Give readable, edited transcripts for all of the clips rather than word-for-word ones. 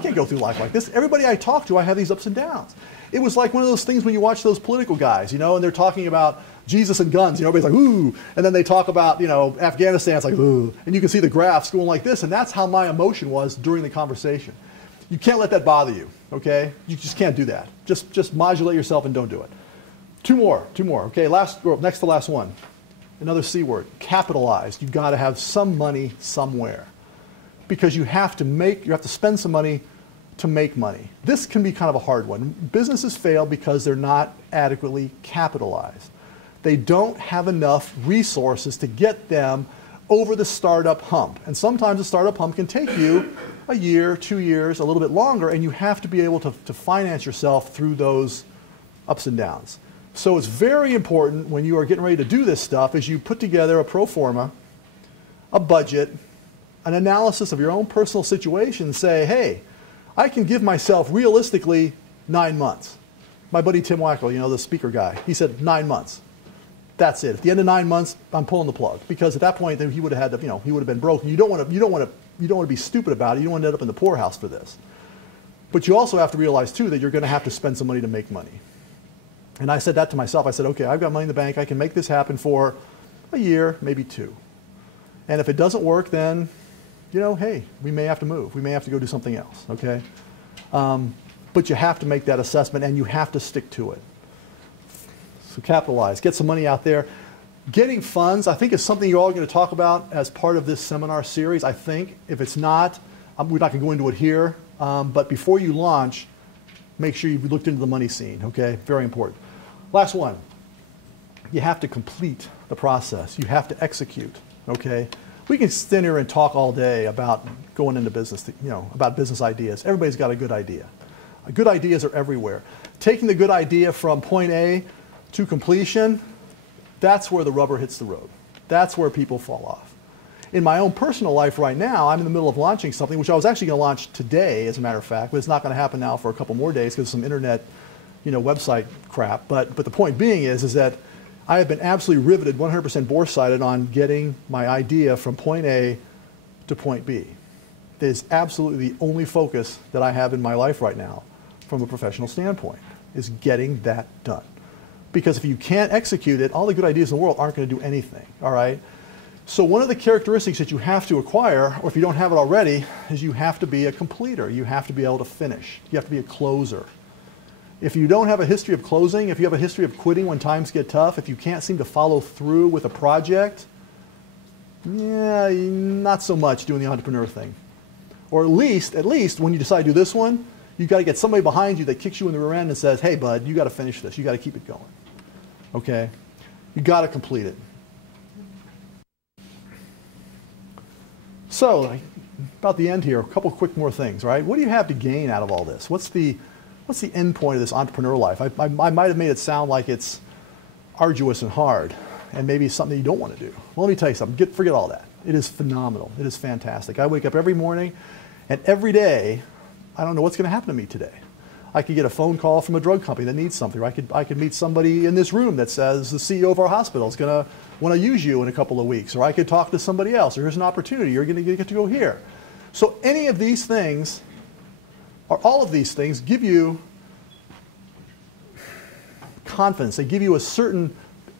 I can't go through life like this. Everybody I talk to, I have these ups and downs. It was like one of those things when you watch those political guys, you know, and they're talking about Jesus and guns. You know, everybody's like, ooh. And then they talk about, you know, Afghanistan. It's like, ooh. And you can see the graphs going like this. And that's how my emotion was during the conversation. You can't let that bother you, okay? You just can't do that. Just modulate yourself and don't do it. Two more, okay? Next to last one. Another C word, capitalized. You've got to have some money somewhere. Because you have to spend some money to make money. This can be kind of a hard one. Businesses fail because they're not adequately capitalized. They don't have enough resources to get them over the startup hump. And sometimes the startup hump can take you a year, 2 years, a little bit longer, and you have to be able to finance yourself through those ups and downs. So it's very important when you are getting ready to do this stuff is you put together a pro forma, a budget, an analysis of your own personal situation and say, hey, I can give myself realistically 9 months. My buddy Tim Wackel, you know, the speaker guy, he said 9 months. That's it. At the end of 9 months, I'm pulling the plug because at that point, then he would have had to, you know, he would have been broke. And you don't want to be stupid about it. You don't want to end up in the poorhouse for this. But you also have to realize too that you're going to have to spend some money to make money. And I said that to myself. I said, okay, I've got money in the bank. I can make this happen for a year, maybe 2. And if it doesn't work, then, you know, hey, we may have to move. We may have to go do something else, okay? But you have to make that assessment and you have to stick to it. So capitalize, get some money out there. Getting funds, I think, is something you're all going to talk about as part of this seminar series, I think. If it's not, we're not going to go into it here. But before you launch, make sure you've looked into the money scene, okay? Very important. Last one. You have to complete the process. You have to execute, okay? We can stand here and talk all day about going into business, you know, about business ideas. Everybody's got a good idea. Good ideas are everywhere. Taking the good idea from point A to completion, that's where the rubber hits the road. That's where people fall off. In my own personal life right now, I'm in the middle of launching something, which I was actually going to launch today, as a matter of fact, but it's not going to happen now for a couple more days because of some internet, you know, website crap. But the point being is that I have been absolutely riveted, 100% bore-sighted on getting my idea from point A to point B. That is absolutely the only focus that I have in my life right now from a professional standpoint, is getting that done. Because if you can't execute it, all the good ideas in the world aren't going to do anything, all right? So one of the characteristics that you have to acquire, or if you don't have it already, is you have to be a completer. You have to be able to finish. You have to be a closer. If you don't have a history of closing, if you have a history of quitting when times get tough, if you can't seem to follow through with a project, yeah, not so much doing the entrepreneur thing. Or at least when you decide to do this one, you've got to get somebody behind you that kicks you in the rear end and says, hey, bud, you got to finish this. You got to keep it going. Okay? You got to complete it. So, about the end here, a couple quick more things, right? What do you have to gain out of all this? What's the end point of this entrepreneur life? I might have made it sound like it's arduous and hard, and maybe something you don't want to do. Well, let me tell you something. Forget all that. It is phenomenal. It is fantastic. I wake up every morning, and every day, I don't know what's going to happen to me today. I could get a phone call from a drug company that needs something. Or I could meet somebody in this room that says the CEO of our hospital is going to want to use you in a couple of weeks. Or I could talk to somebody else. Or here's an opportunity. You're going to get to go here. So any of these things, or all of these things, give you confidence. They give you a certain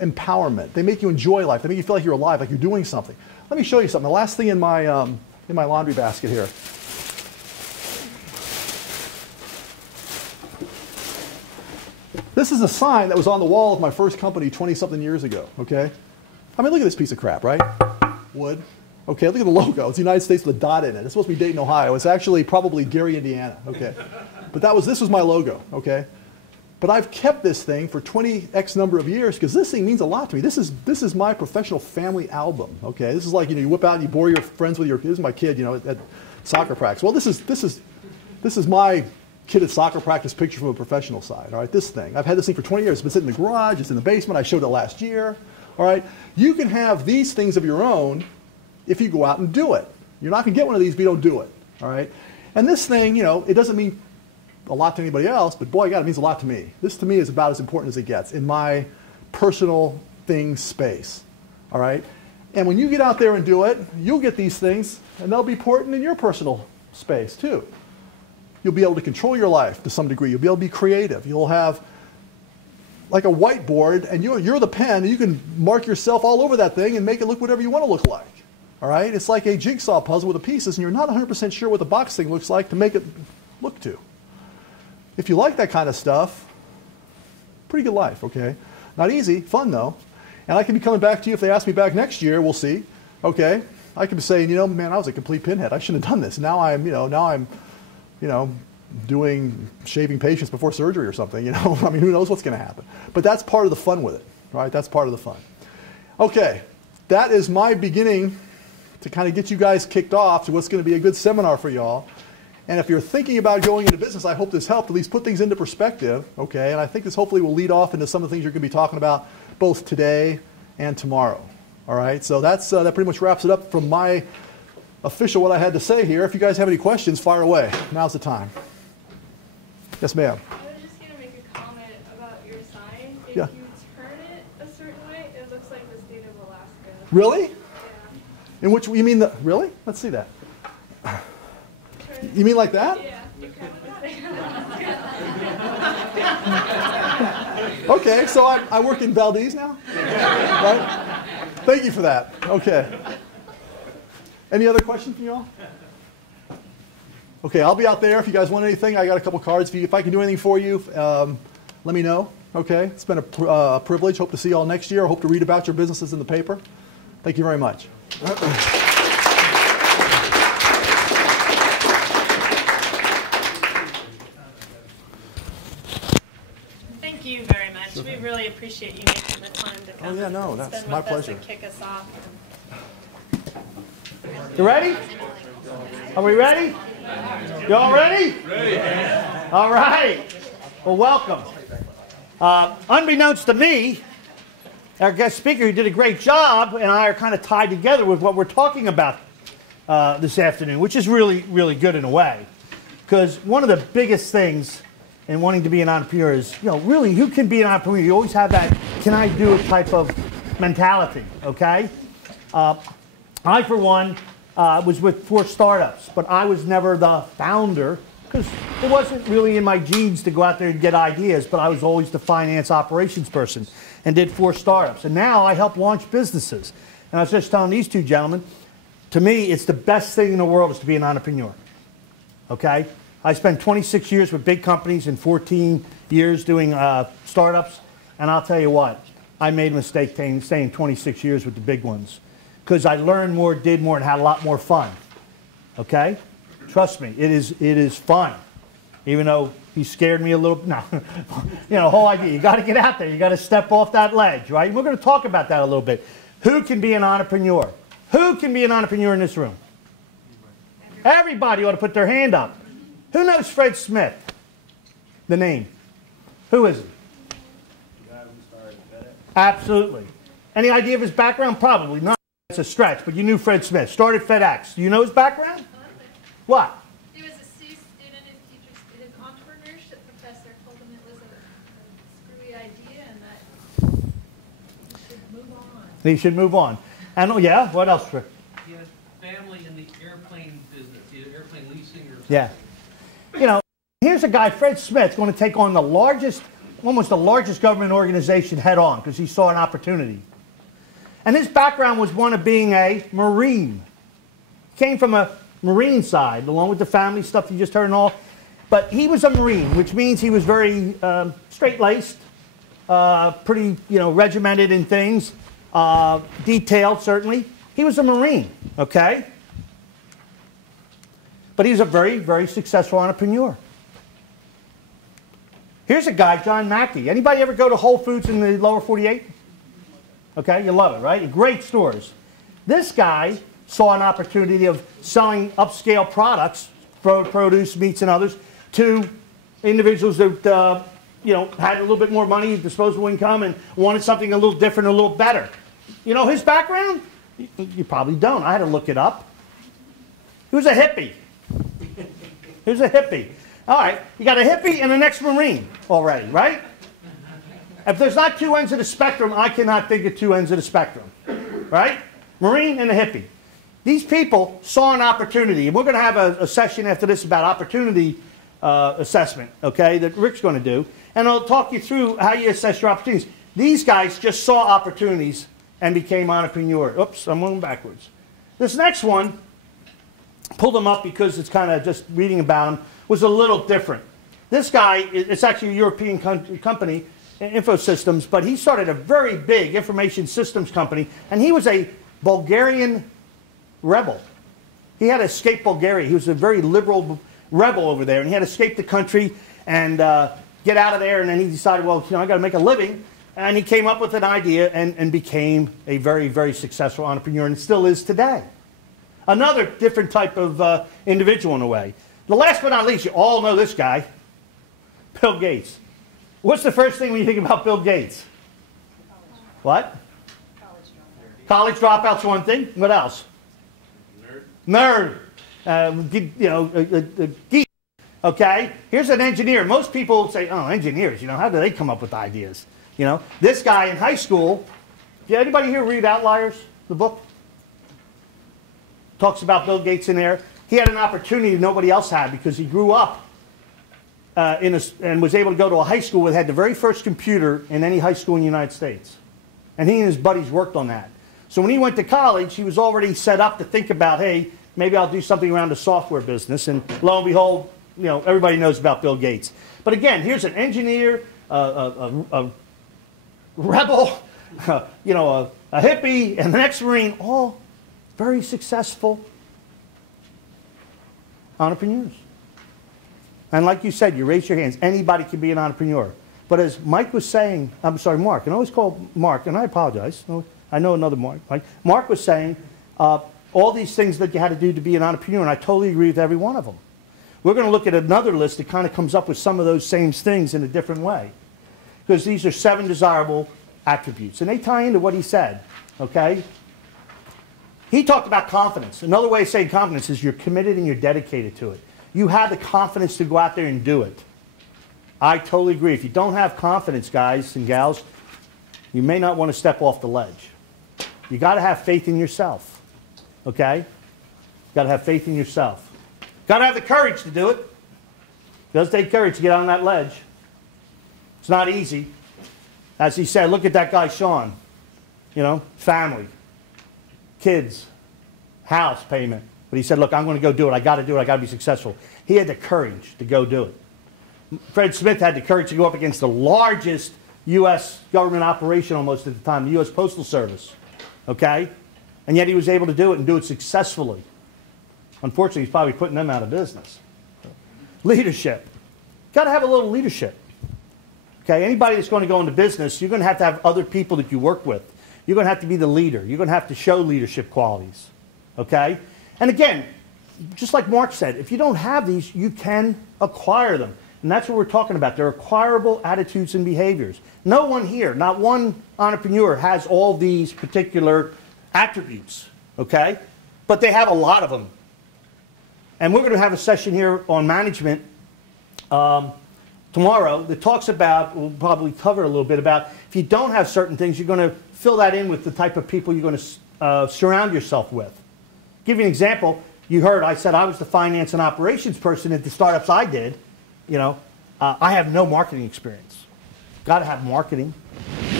empowerment. They make you enjoy life. They make you feel like you're alive, like you're doing something. Let me show you something. The last thing in my laundry basket here. This is a sign that was on the wall of my first company 20-something years ago, okay? I mean, look at this piece of crap, right? Wood. Okay, look at the logo. It's the United States with a dot in it. It's supposed to be Dayton, Ohio. It's actually probably Gary, Indiana, okay? But this was my logo, okay? But I've kept this thing for 20x number of years because this thing means a lot to me. This is my professional family album, okay? This is like, you know, you whip out and you bore your friends with this is my kid, you know, at soccer practice. Well, this is my kid at soccer practice picture from a professional side, all right? This thing. I've had this thing for 20 years. It's been sitting in the garage. It's in the basement. I showed it last year, all right? You can have these things of your own if you go out and do it. You're not going to get one of these if you don't do it, all right? And this thing, you know, it doesn't mean a lot to anybody else, but boy, God, it means a lot to me. This to me is about as important as it gets in my personal thing space, all right? And when you get out there and do it, you'll get these things, and they'll be important in your personal space too. You'll be able to control your life to some degree. You'll be able to be creative. You'll have like a whiteboard, and you're the pen, and you can mark yourself all over that thing and make it look whatever you want to look like. All right? It's like a jigsaw puzzle with the pieces, and you're not 100% sure what the box thing looks like to make it look to. If you like that kind of stuff, pretty good life, okay? Not easy, fun though. And I can be coming back to you if they ask me back next year, we'll see. Okay? I could be saying, you know, man, I was a complete pinhead. I shouldn't have done this. Now I'm doing shaving patients before surgery or something, you know. I mean, who knows what's going to happen. But that's part of the fun with it, right? That's part of the fun. Okay, that is my beginning to kind of get you guys kicked off to what's going to be a good seminar for y'all. And if you're thinking about going into business, I hope this helped at least put things into perspective, okay? And I think this hopefully will lead off into some of the things you're going to be talking about both today and tomorrow, all right? So that pretty much wraps it up from my official what I had to say here. If you guys have any questions, fire away. Now's the time. Yes, ma'am. I was just going to make a comment about your sign. If Yeah. you turn it a certain way, it looks like the state of Alaska. Really? Yeah. In which, you mean, really? Let's see that. You mean like that? Yeah. You kind of got it. Okay, so I work in Valdez now? Right? Thank you for that. Okay. Any other questions from y'all? Okay, I'll be out there if you guys want anything. I got a couple cards. If I can do anything for you, let me know. Okay, it's been a privilege. Hope to see you all next year. I hope to read about your businesses in the paper. Thank you very much. Thank you very much. We really appreciate you making the time to come. Oh, yeah, no, that's spend my with us pleasure. and kick us off. You ready? Are we ready? You all ready? Ready. All right. Well, welcome. Unbeknownst to me, our guest speaker, who did a great job, and I are kind of tied together with what we're talking about this afternoon, which is really, really good in a way. Because one of the biggest things in wanting to be an entrepreneur is, you know, really, who can be an entrepreneur? You always have that, can I do it type of mentality, okay? I, for one, was with 4 startups, but I was never the founder because it wasn't really in my genes to go out there and get ideas, but I was always the finance operations person and did 4 startups. And now I help launch businesses. And I was just telling these 2 gentlemen, to me, it's the best thing in the world is to be an entrepreneur, okay? I spent 26 years with big companies and 14 years doing startups, and I'll tell you what, I made a mistake staying 26 years with the big ones because I learned more, did more, and had a lot more fun, okay? Trust me, it is fun, even though he scared me a little. No, you know, the whole idea, you got to get out there, you got to step off that ledge, right? We're going to talk about that a little bit. Who can be an entrepreneur? Who can be an entrepreneur in this room? Everybody ought to put their hand up. Who knows Fred Smith? The name. Who is he? The guy who started FedEx. Absolutely. Any idea of his background? Probably not. It's a stretch, but you knew Fred Smith. Started FedEx. Do you know his background? What? He was a C student. His entrepreneurship professor told him it was a screwy idea and that he should move on. He should move on. And oh, yeah, what else? Fred? He had family in the airplane business, either airplane leasing or something. Yeah. You know, here's a guy, Fred Smith, going to take on the largest, almost the largest government organization head on because he saw an opportunity. And his background was one of being a Marine. Came from a Marine side, along with the family stuff you just heard and all. But he was a Marine, which means he was very straight-laced, pretty, you know, regimented in things, detailed, certainly. He was a Marine, okay? But he's a very, very successful entrepreneur. Here's a guy, John Mackey. Anybody ever go to Whole Foods in the lower 48? Okay, you love it, right? Great stores. This guy saw an opportunity of selling upscale products, produce, meats, and others, to individuals that you know, had a little bit more money, disposable income, and wanted something a little different, a little better. You know his background? You probably don't. I had to look it up. He was a hippie. He was a hippie. All right, you got a hippie and an ex-Marine already, right? If there's not 2 ends of the spectrum, I cannot think of 2 ends of the spectrum, right? Marine and a hippie. These people saw an opportunity, and we're going to have a session after this about opportunity assessment, okay, that Rick's going to do. And I'll talk you through how you assess your opportunities. These guys just saw opportunities and became entrepreneurs. Oops, I'm going backwards. This next one, pulled them up because it's kind of just reading about him, was a little different. This guy, it's actually a European company, Infosystems, but he started a very big information systems company, and he was a Bulgarian rebel. He had to escape Bulgaria. He was a very liberal rebel over there, and he had to escape the country and get out of there, and then he decided, well, I got to make a living, and he came up with an idea and became a very, very successful entrepreneur, and still is today. Another different type of individual in a way. The last but not least, you all know this guy, Bill Gates. What's the first thing when you think about Bill Gates? What? College dropout's one thing. What else? Nerd. A geek. Okay? Here's an engineer. Most people say, oh, engineers, how do they come up with ideas? This guy in high school, did anybody here read Outliers, the book? Talks about Bill Gates in there. He had an opportunity nobody else had because he grew up and was able to go to a high school that had the very first computer in any high school in the United States. And he and his buddies worked on that. So when he went to college, he was already set up to think about, hey, maybe I'll do something around the software business. And lo and behold, everybody knows about Bill Gates. But again, here's an engineer, a rebel, a hippie, and an ex-Marine, all very successful entrepreneurs. And like you said, you raise your hands. Anybody can be an entrepreneur. But as Mike was saying, I'm sorry, Mark, and I always call Mark, and I apologize. I know another Mark. Mark was saying all these things that you had to do to be an entrepreneur, and I totally agree with every one of them. We're going to look at another list that kind of comes up with some of those same things in a different way. Because these are 7 desirable attributes. And they tie into what he said, okay? He talked about confidence. Another way of saying confidence is you're committed and you're dedicated to it. You have the confidence to go out there and do it. I totally agree. If you don't have confidence, guys and gals, you may not want to step off the ledge. You got to have faith in yourself, okay? You got to have faith in yourself. Got to have the courage to do it. It does take courage to get on that ledge. It's not easy. As he said, look at that guy, Sean. Family, kids, house payment. But he said, look, I'm going to go do it. I got to do it. I got to be successful. He had the courage to go do it. Fred Smith had the courage to go up against the largest U.S. government operation almost at the time, the U.S. Postal Service. Okay? And yet he was able to do it and do it successfully. Unfortunately, he's probably putting them out of business. Leadership. Got to have a little leadership. Okay? Anybody that's going to go into business, you're going to have other people that you work with. You're going to have to be the leader. You're going to have to show leadership qualities. Okay? And again, just like Mark said, if you don't have these, you can acquire them. And that's what we're talking about. They're acquirable attitudes and behaviors. No one here, not one entrepreneur has all these particular attributes, okay? But they have a lot of them. And we're going to have a session here on management tomorrow that talks about, we'll probably cover a little bit about, if you don't have certain things, you're going to fill that in with the type of people you're going to surround yourself with. Give you an example. You heard I said I was the finance and operations person at the startups I did. I have no marketing experience. Got to have marketing.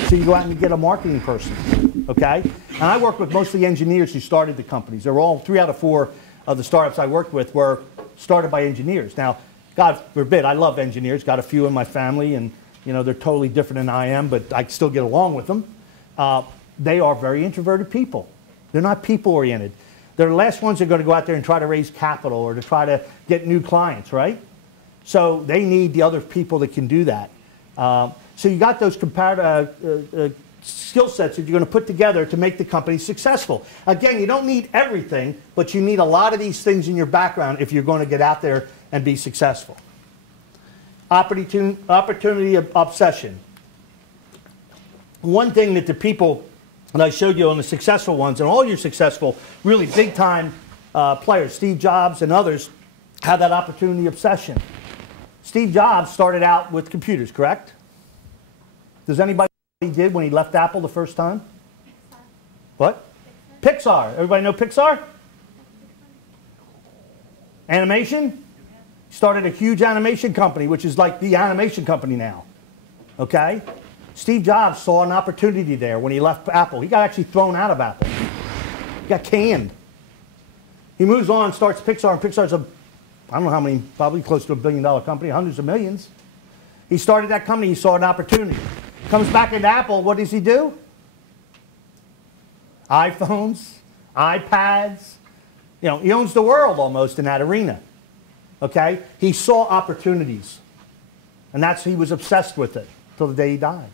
So you go out and you get a marketing person, okay? And I work with mostly engineers who started the companies. They were all 3 out of 4 of the startups I worked with were started by engineers. Now, God forbid, I love engineers. Got a few in my family, and they're totally different than I am, but I still get along with them. They are very introverted people. They're not people-oriented. They're the last ones that are going to go out there and try to raise capital or to try to get new clients, right? So they need the other people that can do that. So you got those skill sets that you're going to put together to make the company successful. Again, you don't need everything, but you need a lot of these things in your background if you're going to get out there and be successful. Opportunity obsession. One thing that the people that I showed you on the successful ones, and all your successful, really big-time players, Steve Jobs and others, have that opportunity obsession. Steve Jobs started out with computers, correct? Does anybody know what he did when he left Apple the first time? Pixar. What? Pixar. Everybody know Pixar? Animation? Started a huge animation company, which is like the animation company now. Okay? Steve Jobs saw an opportunity there when he left Apple. He got actually thrown out of Apple. He got canned. He moves on, starts Pixar, and Pixar's I don't know how many, probably close to $1 billion company, hundreds of millions. He started that company, he saw an opportunity. Comes back into Apple, what does he do? iPhones, iPads. You know, he owns the world almost in that arena. Okay? He saw opportunities. And he was obsessed with it till the day he died.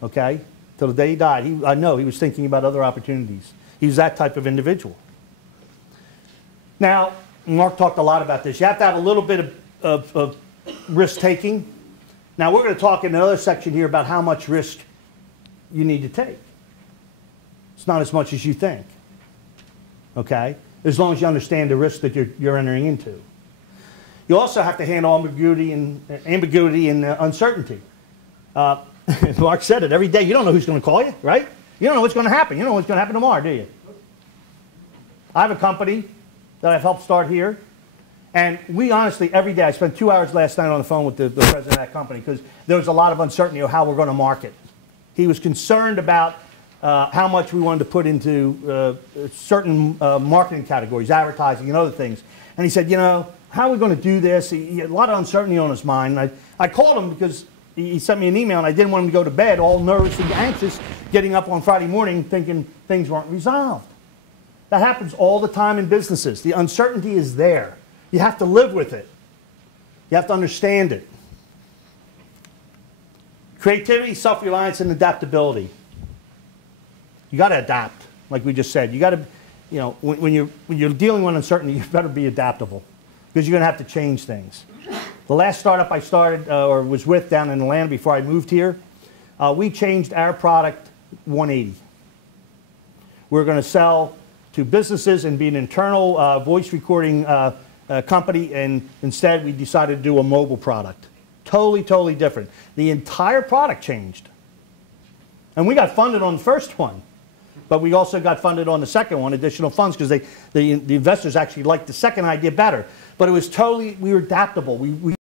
Okay? Till the day he died. I know he was thinking about other opportunities. He's that type of individual. Now, Mark talked a lot about this. You have to have a little bit of risk-taking. Now, we're going to talk in another section here about how much risk you need to take. It's not as much as you think. Okay? As long as you understand the risk that you're entering into. You also have to handle ambiguity and uncertainty. Mark said it every day. You don't know who's going to call you, right? You don't know what's going to happen. You don't know what's going to happen tomorrow, do you? I have a company that I've helped start here. And we honestly, every day, I spent 2 hours last night on the phone with the president of that company because there was a lot of uncertainty of how we're going to market. He was concerned about how much we wanted to put into certain marketing categories, advertising and other things. And he said, you know, how are we going to do this? He had a lot of uncertainty on his mind. And I called him because he sent me an email and I didn't want him to go to bed all nervous and anxious, getting up on Friday morning thinking things weren't resolved. That happens all the time in businesses. The uncertainty is there. You have to live with it. You have to understand it. Creativity, self-reliance, and adaptability. You got to adapt, like we just said. You got to, you know, when you're dealing with uncertainty, you better be adaptable because you're going to have to change things. The last startup I started or was with down in Atlanta before I moved here, we changed our product 180. We're going to sell to businesses and be an internal voice recording company, and instead we decided to do a mobile product. Totally, totally different. The entire product changed. And we got funded on the first one, but we also got funded on the second one, additional funds, because the investors actually liked the second idea better. But it was totally, we were adaptable. We